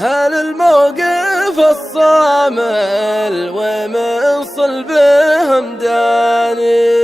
هل الموقف الصامل ومن صلبه مداني،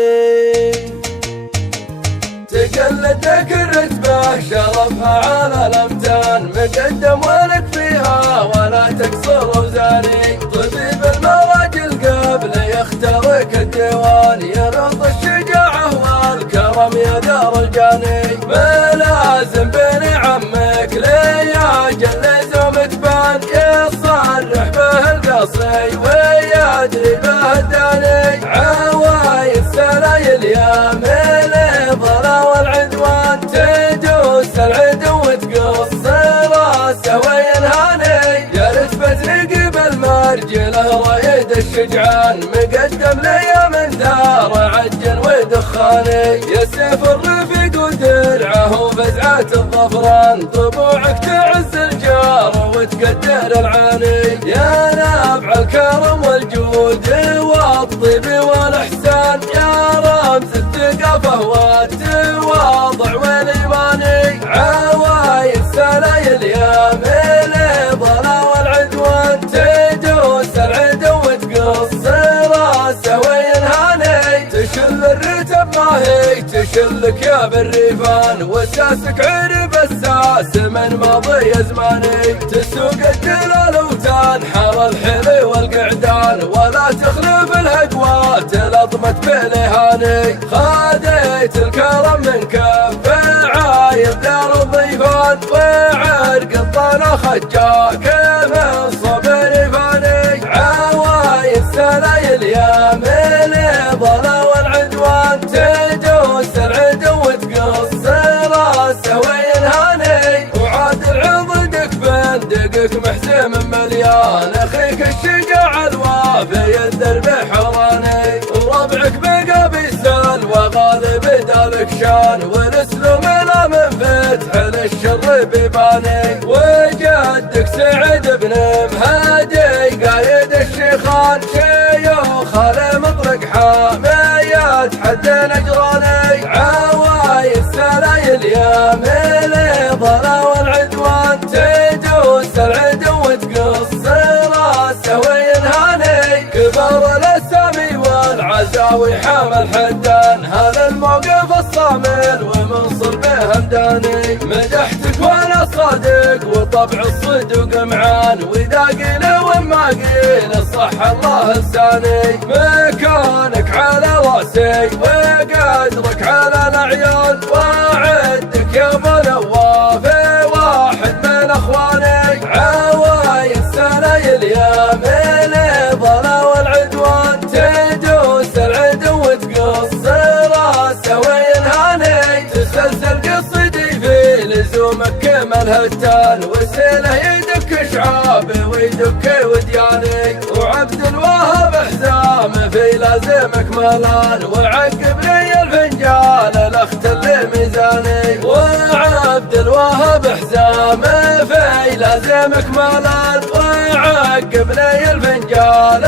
تقلدك الرتبة شرفها على الأمتان، مقدم ولك فيها ولا تقصر وزاني، طبيب المراجل قبل يختارك الديوان، يرضى الشجاعة والكرم يا دار الجاني، ملازم بين عمك ليا جل زومك بان، يصرح به القصي ويدري به الداني، عوايد سلايل يا ملي ضلا والعدوان، تدوس العدو وتقص راسه وينهاني، يا رتبة نقب المرجله رايد الشجعان، مقدم لي من دار عجن ودخاني، يا سيف الرفيق ودرعه وفزعات الظفران، طبوعك تعز الجار وتقدر العاني، يا نابع الكرم والجود والطيب والاحسان، يا رمز الثقافه والتواضع والايمان، عوايد سلايل يا ملي ضلا والعدوان، تدوس العدو وتقص راسه وينهاني، تشل الرتب ما هي تشلك يا بالريفان، وساسك عرب الساس من ماضي زماني، تسوق الدلال وتنحر الحلي والقعدان، ولا تخلف الهجوات لطمت بلهاني، خاديت الكرم من كف عايب دار الضيفان، وعرق الطنا خجاك من صبر فاني، عوايد سلايل يا ملي ضلا والعدوان، تدوس العدو وتقص راسه وينهاني، وعاد العضدك بندقك محزم مليان، اخيك الشجاع الوافي الدرب حراني، وربعك بقى بيسال وغالب دالك شان، والاسلوب لا من فتح للشر بيباني، وجدك سعد بن مهدي قايد الشيخان، شيوخ المطرق حاميات حد نجراني، عوايد سلايل يا ملي ضلا والعدوان، تدوس العدو وتقص راسه وينهاني، كبر الاسامي والعزاوي حامل حدان، هذا الموقف الصامل ومن صلبه همداني، مدحتك وانا صادق وطبع الصدق معان، واذا قيل وما قيل صح الله لساني، مكانك على راسي وقدرك على الاعيان، واعدك يا ابو نواف واحد من اخواني، عوايد سلايل يا ملي ضلا والعدوان، تدوس العدو وتقص راسه وينهاني، تسلسل قصدي في لزومك كمال هتان، وسيله يدك شعابه ويدك ودياني، وعبد الوهاب حزامه في لازمك ملان، وعقب لي الفنجان الاخت اللي ميزاني، وعبد الوهاب حزامه في لازمك ملان، وعقب لي الفنجان